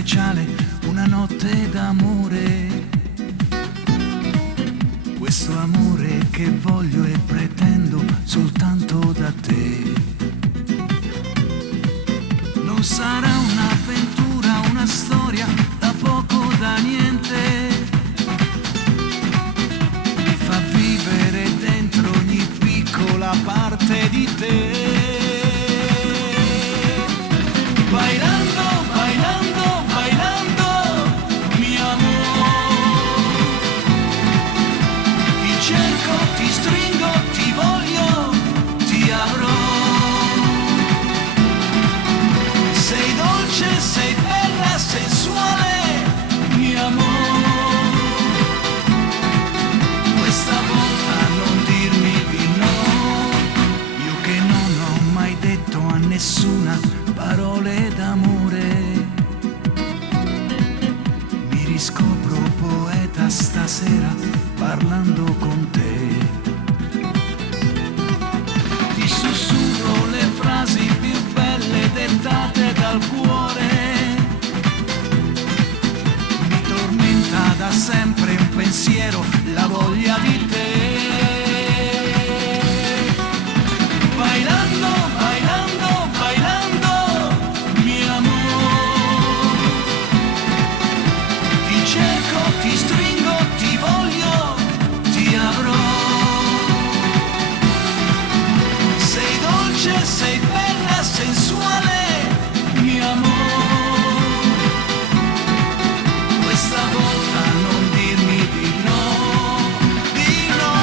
speciale, una notte d'amore. Questo amore che voglio e pretendo soltanto da te. Non sarà un'avventura, una storia da poco, da niente. Mi fa vivere dentro ogni piccola parte di te. Bailando, bailando, bailando, mi amor. Ti cerco, ti stringo, ti voglio, ti avrò. Sei dolce, sei bella, sensuale, mi amor. Questa volta non dirmi di no. Io che non ho mai detto a nessuna parole d'amore. Mi riscopro poeta stasera parlando con te. Ti sussurro le frasi più belle dettate dal cuore. Mi tormenta da sempre un pensiero, la voglia di te. Bailando, bailando, bailando, mi amor. Ti cerco, ti stringo, ti voglio, ti avrò. Sei dolce, sei bella, sensuale, mi amor. Questa volta non dirmi di no, di no.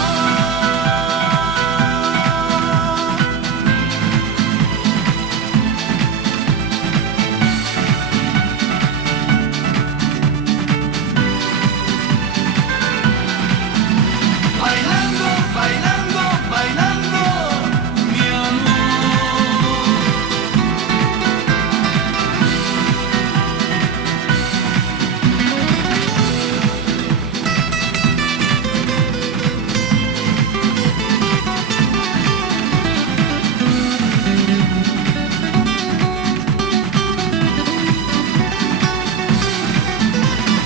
Bailando, bailando, bailando, mi amor.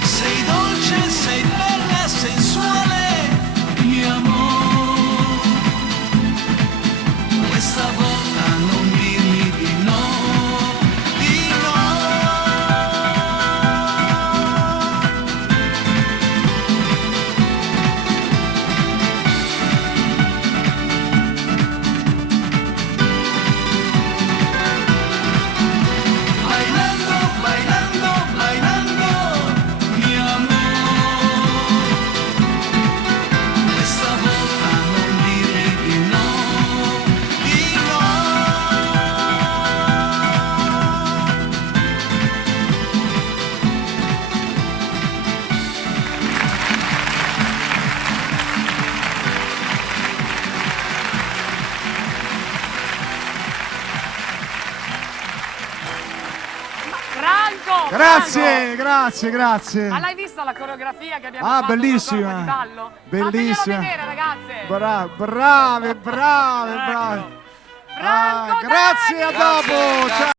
Sei dolce, sei bella, sensuale, mi amor. Questa volta non dirmi di no, di no. Bailando, bailando, bailando, mi amor. Questa volta non dirmi di no, di no. Franco! Grazie, Franco! grazie, grazie. Ma l'hai vista la coreografia che abbiamo Ah, fatto bellissima. col corpo di ballo? Bellissima. Fateglielo vedere, ragazze! Brave, brave, brave. Franco, Grazie, dai! a dopo. Ciao.